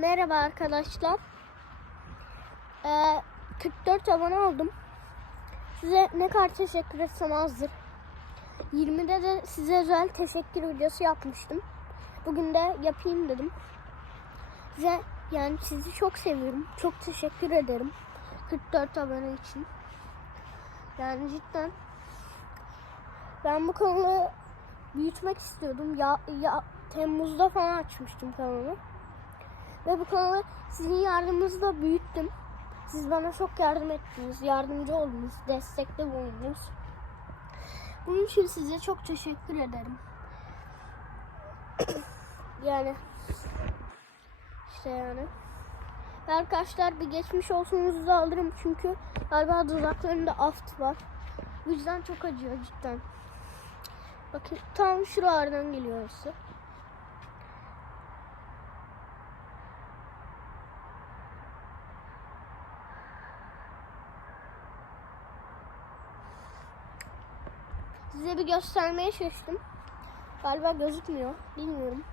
Merhaba arkadaşlar. Ee, 44 abone oldum. Size ne kadar teşekkür etsem azdır. 20'de de size özel teşekkür videosu yapmıştım. Bugün de yapayım dedim. Size yani sizi çok seviyorum. Çok teşekkür ederim. 44 abone için. Yani cidden ben bu kanalı büyütmek istiyordum. Ya, ya Temmuz'da falan açmıştım kanalı. Ve bu kanalı sizin yardımınızla büyüttüm. Siz bana çok yardım ettiniz, yardımcı oldunuz, destekte bulundunuz. Bunun için size çok teşekkür ederim. yani işte yani. Arkadaşlar bir geçmiş olsunuzu da alırım çünkü galiba dudaklarında aft var. Bu yüzden çok acıyor cidden. Bakın tam şuralardan geliyor orası. Size bir göstermeye çalıştım. Galiba gözükmüyor. Bilmiyorum.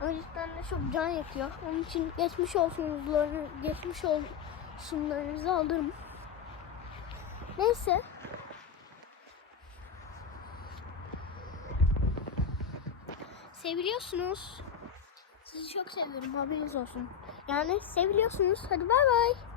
Ama cidden de çok can yakıyor. Onun için geçmiş olsunlarını, geçmiş olsunlarınızı alırım. Neyse. Seviliyorsunuz. Sizi çok seviyorum haberiniz olsun. Yani seviliyorsunuz. Hadi bay bay.